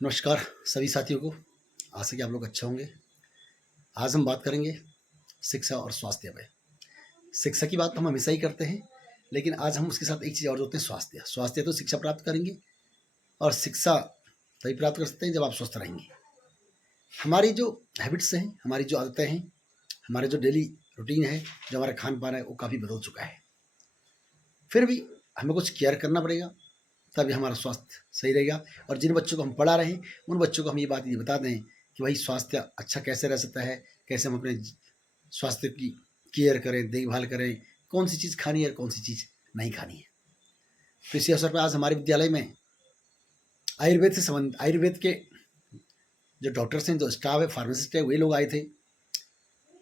नमस्कार सभी साथियों को। आशा कि आप लोग अच्छे होंगे। आज हम बात करेंगे शिक्षा और स्वास्थ्य पे। शिक्षा की बात तो हम हमेशा ही करते हैं, लेकिन आज हम उसके साथ एक चीज़ और जोड़ते हैं, स्वास्थ्य। स्वास्थ्य तो शिक्षा प्राप्त करेंगे और शिक्षा तभी प्राप्त कर सकते हैं जब आप स्वस्थ रहेंगे। हमारी जो हैबिट्स हैं, हमारी जो आदतें हैं, हमारे जो डेली रूटीन है, जो हमारा खान पान है, वो काफ़ी बदल चुका है। फिर भी हमें कुछ केयर करना पड़ेगा, तभी हमारा स्वास्थ्य सही रहेगा। और जिन बच्चों को हम पढ़ा रहे हैं, उन बच्चों को हम ये बात ये बता दें कि भाई स्वास्थ्य अच्छा कैसे रह सकता है, कैसे हम अपने स्वास्थ्य की केयर करें, देखभाल करें, कौन सी चीज़ खानी है और कौन सी चीज़ नहीं खानी है। तो इसी अवसर पर आज हमारे विद्यालय में आयुर्वेद के जो डॉक्टर्स हैं, जो स्टाफ है, फार्मासिस्ट है, वे लोग आए थे।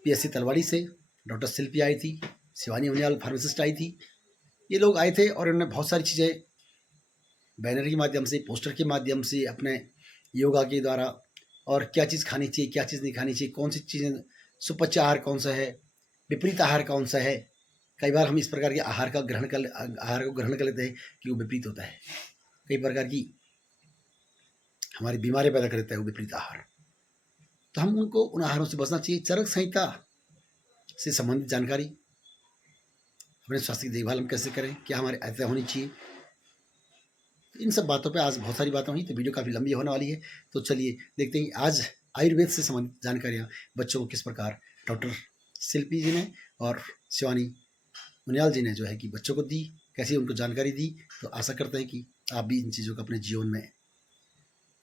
PSC तलवाड़ी से डॉक्टर शिल्पी आई थी, शिवानी उनियाल फार्मासिस्ट आई थी। ये लोग आए थे और उन्होंने बहुत सारी चीज़ें बैनर के माध्यम से, पोस्टर के माध्यम से, अपने योगा के द्वारा, और क्या चीज़ खानी चाहिए, क्या चीज़ नहीं खानी चाहिए, कौन सी चीज़ें सुपच्य आहार कौन सा है, विपरीत आहार कौन सा है। कई बार हम इस प्रकार के आहार को ग्रहण कर लेते हैं कि वो विपरीत होता है। कई प्रकार की हमारी बीमारियां पैदा कर देता है वो विपरीत आहार। तो हम उनको उन आहारों से बचना चाहिए। चरक संहिता से संबंधित जानकारी, अपने स्वास्थ्य की देखभाल हम कैसे करें, क्या हमारी आदतें होनी चाहिए, इन सब बातों पे आज बहुत सारी बातें हुई। तो वीडियो काफ़ी लंबी होने वाली है। तो चलिए देखते हैं आज आयुर्वेद से संबंधित जानकारियाँ बच्चों को किस प्रकार डॉक्टर शिल्पी जी ने और शिवानी मुनियाल जी ने जो है कि बच्चों को दी, कैसी उनको जानकारी दी। तो आशा करते हैं कि आप भी इन चीज़ों को अपने जीवन में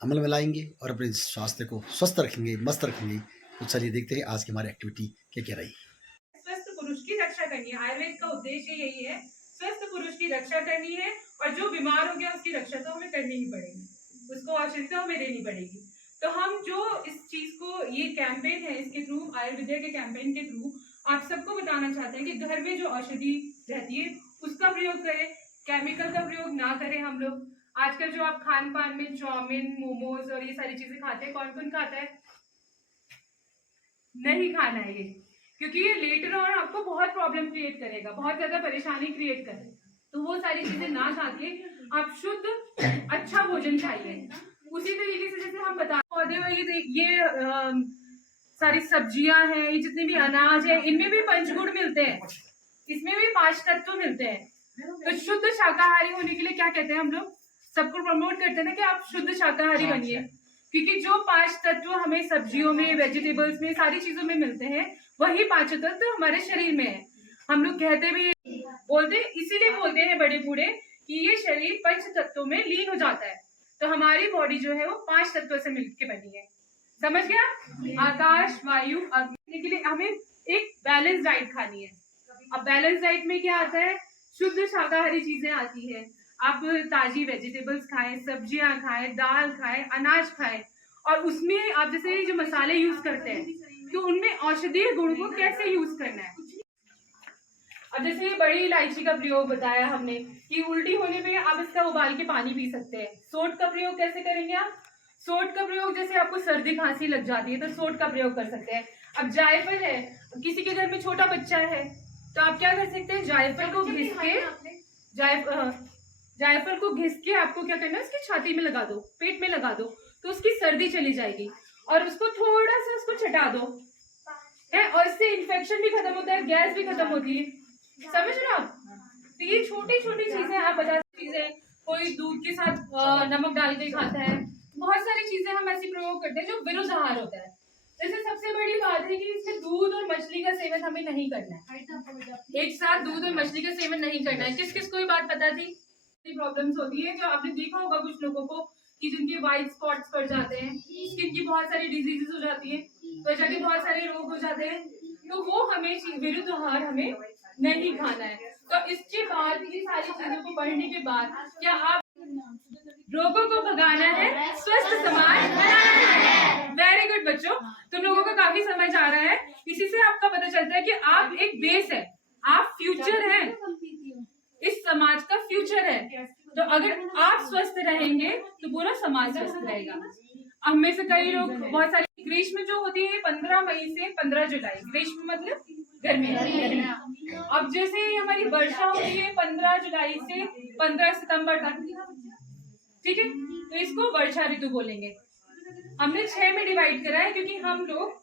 अमल में लाएंगे और अपने स्वास्थ्य को स्वस्थ रखेंगे, मस्त रखेंगे। तो चलिए देखते हैं आज की हमारी एक्टिविटी क्या क्या रही। स्वस्थ पुरुष की रक्षा करनी है। आयुर्वेद का उद्देश्य यही है, स्वस्थ पुरुष की रक्षा करनी है। और जो बीमार हो गया उसकी रक्षा तो हमें करनी ही पड़ेगी, उसको औषधि तो हमें देनी पड़ेगी। तो हम जो इस चीज को, ये कैंपेन है, इसके थ्रू, आयुर्वेद के कैंपेन के थ्रू आप सबको बताना चाहते हैं कि घर में जो औषधि रहती है उसका प्रयोग करें, केमिकल का प्रयोग ना करें। हम लोग आजकल जो आप खान पान में चाउमीन, मोमोज और ये सारी चीजें खाते हैं, कौन कौन खाता है? नहीं खाना है ये, क्योंकि ये लेटर ऑन आपको बहुत प्रॉब्लम क्रिएट करेगा, बहुत ज्यादा परेशानी क्रिएट करेगा। तो वो सारी चीजें ना खा के आप शुद्ध अच्छा भोजन खाइए। उसी तरीके से जैसे हम बता पौधे ये सारी सब्जियां हैं, ये जितने भी अनाज है, इनमें भी पंचगुण मिलते हैं, इसमें भी 5 तत्व मिलते हैं। तो शुद्ध शाकाहारी होने के लिए क्या कहते हैं हम लोग? सबको प्रमोट करते हैं ना कि आप शुद्ध शाकाहारी बनिए, क्योंकि जो 5 तत्व हमें सब्जियों में, वेजिटेबल्स में, सारी चीजों में मिलते हैं, वही 5 तत्व हमारे शरीर में है। हम लोग कहते भी बोलते, इसीलिए बोलते हैं बड़े बूढ़े कि ये शरीर 5 तत्वों में लीन हो जाता है। तो हमारी बॉडी जो है वो 5 तत्वों से मिलकर बनी है। समझ गया? आकाश, वायु, अग्नि के लिए हमें एक बैलेंस डाइट खानी है। अब बैलेंस डाइट में क्या आता है? शुद्ध शाकाहारी चीजें आती है। आप ताजी वेजिटेबल्स खाएं, सब्जियां खाएं, दाल खाएं, अनाज खाएं, और उसमें आप जैसे जो मसाले यूज करते हैं, तो उनमें औषधीय गुण को कैसे यूज करना है। अब जैसे बड़ी इलायची का प्रयोग बताया हमने कि उल्टी होने पे आप इसका उबाल के पानी पी सकते हैं। सोंठ का प्रयोग कैसे करेंगे आप? सोंठ का प्रयोग जैसे आपको सर्दी खांसी लग जाती है तो सोंठ का प्रयोग कर सकते हैं। अब जायफल है, किसी के घर में छोटा बच्चा है तो आप क्या कर सकते हैं? जायफल को घिस के, जायफल को घिस के आपको क्या करना है, उसकी छाती में लगा दो, पेट में लगा दो, तो उसकी सर्दी चली जाएगी। और उसको थोड़ा सा उसको चटा दो है, और इससे इन्फेक्शन भी खत्म होता है, गैस भी खत्म होती है। समझ रहे हो आप? तो ये छोटी छोटी चीजें आप बता चीजें, कोई दूध के साथ नमक डाल के खाता है, बहुत सारी चीजें हम ऐसी प्रयोग करते हैं जो विरुद्ध आहार होता है। जैसे सबसे बड़ी बात है कि इसमें दूध और मछली का सेवन हमें नहीं करना है। एक साथ दूध और मछली का सेवन नहीं करना है। किस किस को ये बात पता थी? प्रॉब्लम्स होती है, जो आपने देखा होगा कुछ लोगों को कि जिनके व्हाइट स्पॉट्स पड़ जाते हैं, स्किन की बहुत सारी डिजीजेस हो जाती है, त्वचा के बहुत सारे रोग हो जाते हैं, तो वो हमें विरुद्ध आहार हमें नहीं खाना है। तो इसके बाद, ये सारी चीजों को पढ़ने के बाद, क्या आप रोगों को भगाना है, स्वस्थ समाज बनाना है। वेरी गुड बच्चों, तुम लोगों को काफी समझ आ रहा है। इसी से आपका पता चलता है कि आप एक बेस है, आप फ्यूचर है, इस समाज का फ्यूचर है। तो अगर आप स्वस्थ रहेंगे तो पूरा समाज स्वस्थ रहेगा। हम में से कई लोग, बहुत सारी ग्रीष्म जो होती है 15 मई से 15 जुलाई, ग्रीष्म मतलब गर्मी। अब जैसे हमारी वर्षा होती है 15 जुलाई से 15 सितंबर तक, ठीक है? तो इसको वर्षा ऋतु बोलेंगे। हमने 6 में डिवाइड करा है क्योंकि हम लोग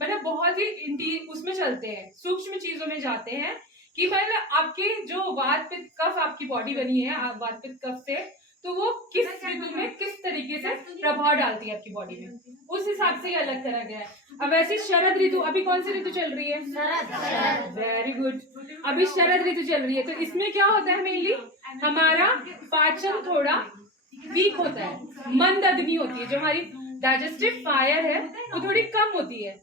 मतलब बहुत ही उसमें चलते हैं, सूक्ष्म चीजों में जाते हैं कि मतलब आपके जो वात पित्त कफ आपकी बॉडी बनी है वात पित्त कफ से, तो वो किस ऋतु में किस तरीके से प्रभाव डालती है आपकी बॉडी में, उस हिसाब से ही अलग करा गया है। अब ऐसी शरद ऋतु, अभी कौन सी ऋतु चल रही है? वेरी गुड, अभी शरद ऋतु चल रही है। तो इसमें क्या होता है मेनली हमारा पाचन थोड़ा वीक होता है, मंद अग्नि होती है, जो हमारी डाइजेस्टिव फायर है वो थोड़ी कम होती है।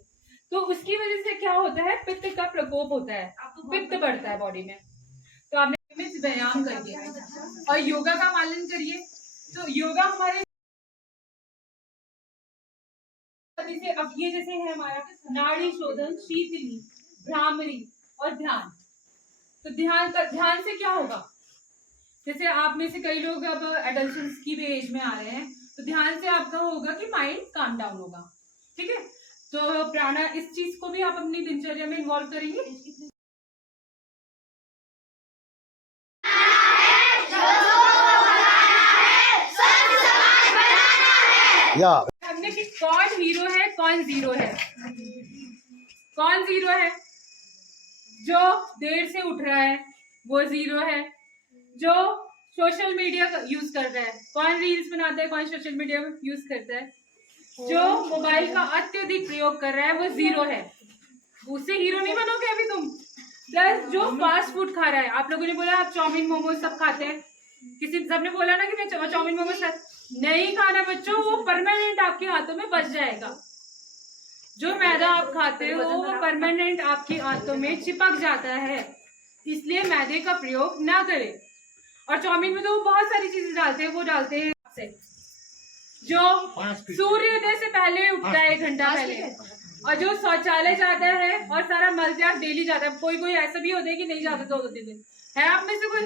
तो उसकी वजह से क्या होता है, पित्त का प्रकोप होता है, पित्त बढ़ता है बॉडी में। तो आपने नियमित व्यायाम करिए और योगा का पालन करिए। तो योगा हमारे से अब ये जैसे है हमारा नाड़ी शोधन, शीतली, भ्रामरी और ध्यान। तो ध्यान से क्या होगा, जैसे आप में से कई लोग अब एडल्ट्स की भी एज में आ रहे हैं, तो ध्यान से आपका होगा कि माइंड काम डाउन होगा। ठीक है, तो प्राणा इस चीज को भी आप अपनी दिनचर्या में इन्वॉल्व करेंगे। या हमने कि कौन हीरो है कौन जीरो है। कौन जीरो है? जो देर से उठ रहा है वो जीरो है। जो सोशल मीडिया यूज कर रहा है, कौन रील्स बनाता है, कौन सोशल मीडिया यूज करता है, जो मोबाइल का अत्यधिक प्रयोग कर रहा है वो जीरो है। उससे हीरो नहीं बनोगे अभी तुम। प्लस जो फास्ट फूड खा रहा है, आप लोगों ने बोला आप चाउमीन मोमोज सब खाते हैं, किसी सबने बोला ना कि मैं चाउमीन मोमोज नहीं खाना बच्चों, वो परमानेंट आपके हाथों में बच जाएगा। जो मैदा आप खाते हो वो परमानेंट आपके हाथों में चिपक जाता है, इसलिए मैदे का प्रयोग ना करें। और चाउमीन में तो वो बहुत सारी चीजें डालते हैं, वो डालते हैं से जो सूर्योदय से पहले उठता है 1 घंटा पहले, और जो शौचालय जाता है और सारा मल त्याग डेली जाता है। कोई कोई ऐसा भी होता है कि नहीं जाता 2-2 दिन है आप में से कोई?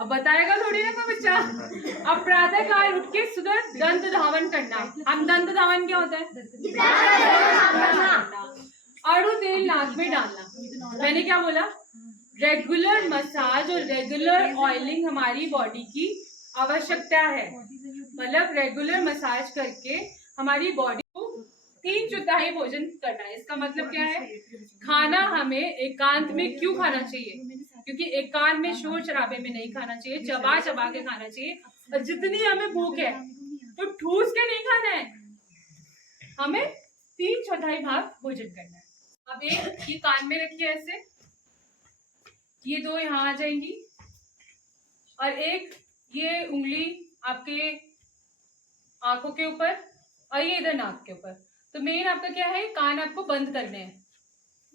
अब बताएगा थोड़ी ना कोई बच्चा। अब प्रातः काल उठ के सुबह दंत धावन करना। हम दंत धावन क्या होता है? अड़ू तेल नाक में डालना। मैंने क्या बोला? रेगुलर मसाज और रेगुलर ऑयलिंग हमारी बॉडी की आवश्यकता है। मतलब रेगुलर मसाज करके हमारी बॉडी को 3/4 भोजन करना है। इसका मतलब क्या है? खाना हमें एकांत में क्यों खाना चाहिए? क्योंकि एकांत में शोर शराबे में नहीं खाना चाहिए, चबा चबा के खाना चाहिए। और जितनी हमें भूख है तो ठूस के नहीं खाना है, हमें 3/4 भाग भोजन करना है। अब एक ये कान में रखिए ऐसे, ये 2 यहाँ आ जाएंगी, और एक ये उंगली आपके आंखों के ऊपर और ये इधर नाक के ऊपर। तो मेन आपका क्या है, कान आपको बंद करने हैं,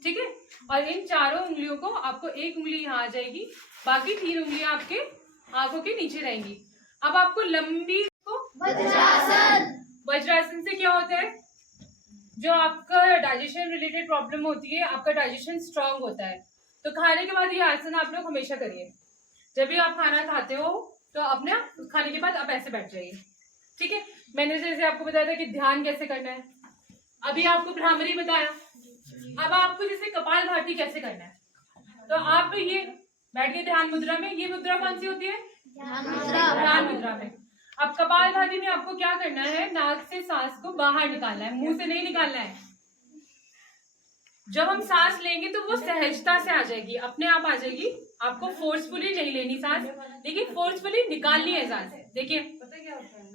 ठीक है। और इन चारों उंगलियों को आपको एक उंगली यहाँ आ जाएगी, बाकी 3 उंगलियां आपके आंखों के नीचे रहेंगी। अब आपको लंबी वज्रासन। वज्रासन से क्या होता है, जो आपका डाइजेशन रिलेटेड प्रॉब्लम होती है, आपका डाइजेशन स्ट्रांग होता है। तो खाने के बाद ये आसन आप लोग हमेशा करिए। जब भी आप खाना खाते हो तो अपने खाने के बाद आप ऐसे बैठ जाइए, ठीक है। मैंने जैसे आपको बताया था कि ध्यान कैसे करना है, अभी आपको भ्रामरी बताया। अब आपको जैसे कपाल भाती कैसे करना है, तो आप ये बैठ के ध्यान मुद्रा में, ये मुद्रा कौन सी होती है? ध्यान मुद्रा में। अब कपाल भाती में आपको क्या करना है, नाक से सांस को बाहर निकालना है, मुंह से नहीं निकालना है। जब हम सांस लेंगे तो वो सहजता से आ जाएगी, अपने आप आ जाएगी। आपको फोर्सफुली नहीं लेनी सांस, लेकिन फोर्सफुली निकालनी है सांस। देखिए पता क्या होता है,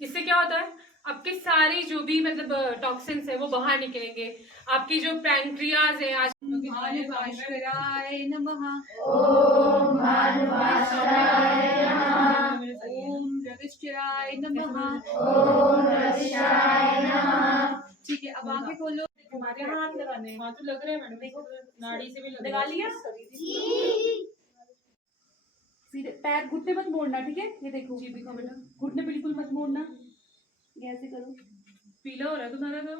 इससे क्या होता है, आपके सारी जो भी मतलब टॉक्सिन्स है वो बाहर निकलेंगे। आपकी जो पैंक्रियाज है, आज भानुभास्कराय नमः, ओम भानुभास्कराय नमः, ओम रविश्चराय नमः, ओम रविश्चराय नमः। ठीक है, अब आंखें खोलो। हमारे हाथ लगाने, हाथ तो लग रहे हैं मैडम, देखो नाड़ी से भी लगा लिया। सीधे पैर, घुटने मत मोड़ना, ठीक है। ये देखो जी, दिखा बेटा, घुटने बिल्कुल मत मोड़ना, ऐसे करो। पीला हो रहा है तुम्हारा तो।